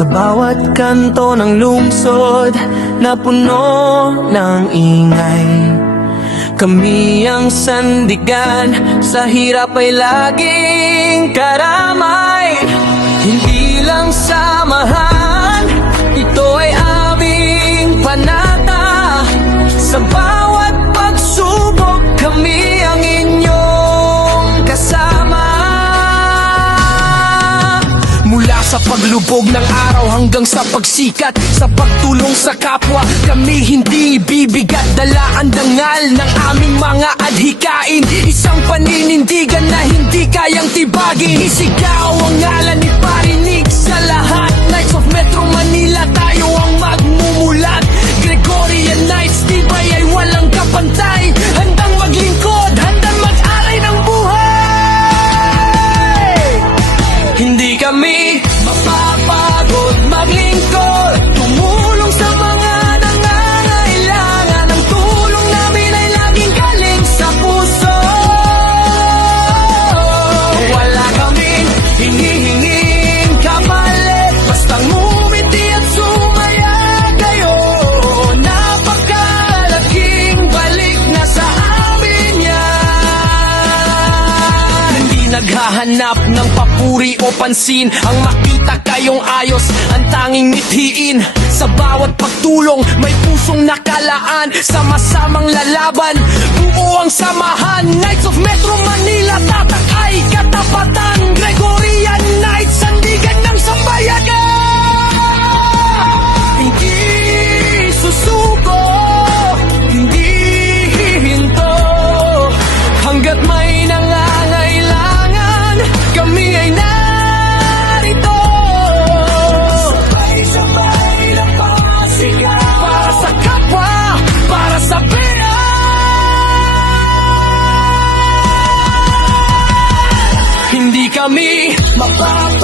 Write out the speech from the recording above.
Sa bawat kanto ng lungsod na puno ng ingay, kami ang sandigan, sa hirap ay laging karamay. Hindi lang samahan, ito ay aming panata. Sa bawat pagsubok, kami ang inyong kasama. Mula sa paglubog ng araw hanggang sa pagsikat, sa pagtulong sa kapwa, kami hindi bibigat. Dala ang dangal ng aming mga adhikain, isang paninindigan na hindi kayang tibagin. Isigaw ang ngalan ni parinig sa lahat. Knights of Metro Manila, tayo ang magmumulat. Gregorian Knights, tibay ay walang kapantay. Handang maglingkod, handang mag-aray ng buhay. Hindi kami mapapagod maglingkod, tumulong sa mga nangangailangan. Ang tulong namin ay laging galing sa puso. Wala kaming hinihinging kapalit, basta ngumiti at sumaya kayo. Napakalaking balik na sa amin yan. Hindi naghahanap ng papuri o pansin, ang makita kayong ayos ang tanging mithiin. Sa bawat pagtulong may pusong nakalaan, sama-samang lalaban, buo ang samahan. Knights of Metro Manila, tatak ay katapatan. Gregorian Knights, sandigan ng sambayagan. Hindi susuko, hindi hihinto, hanggat may nangangailangan, kami ay narito. Sabay-sabay na pasigaw, para sa kapwa, para sa bayan. Hindi kami mapapagod